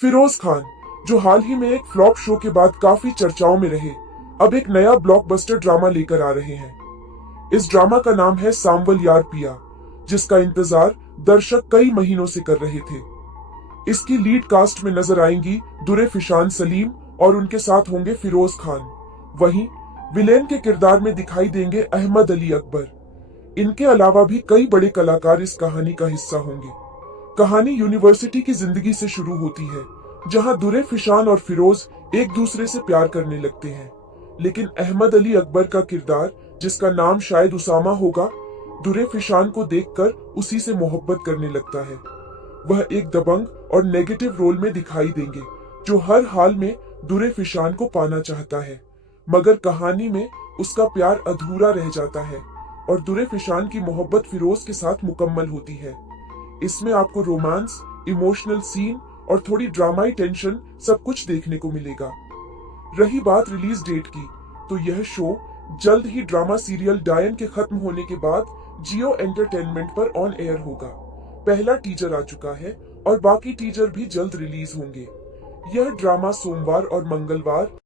फिरोज खान, जो हाल ही में एक फ्लॉप शो के बाद काफी चर्चाओं में रहे, अब एक नया ब्लॉकबस्टर ड्रामा लेकर आ रहे हैं। इस ड्रामा का नाम है सांवल यार पिया, जिसका इंतजार दर्शक कई महीनों से कर रहे थे। इसकी लीड कास्ट में नजर आएंगी दुरे फिशान सलीम और उनके साथ होंगे फिरोज खान। वहीं विलेन के किरदार में दिखाई देंगे अहमद अली अकबर। इनके अलावा भी कई बड़े कलाकार इस कहानी का हिस्सा होंगे। कहानी यूनिवर्सिटी की जिंदगी से शुरू होती है, जहां दुरे फिशान और फिरोज एक दूसरे से प्यार करने लगते हैं। लेकिन अहमद अली अकबर का किरदार, जिसका नाम शायद उसामा होगा, दुरे फिशान को देखकर उसी से मोहब्बत करने लगता है। वह एक दबंग और नेगेटिव रोल में दिखाई देंगे, जो हर हाल में दुरे फिशान को पाना चाहता है, मगर कहानी में उसका प्यार अधूरा रह जाता है और दुरे फिशान की मोहब्बत फिरोज के साथ मुकम्मल होती है। इसमें आपको रोमांस, इमोशनल सीन और थोड़ी ड्रामाई टेंशन सब कुछ देखने को मिलेगा। रही बात रिलीज डेट की, तो यह शो जल्द ही ड्रामा सीरियल डायन के खत्म होने के बाद जियो एंटरटेनमेंट पर ऑन एयर होगा। पहला टीजर आ चुका है और बाकी टीजर भी जल्द रिलीज होंगे। यह ड्रामा सोमवार और मंगलवार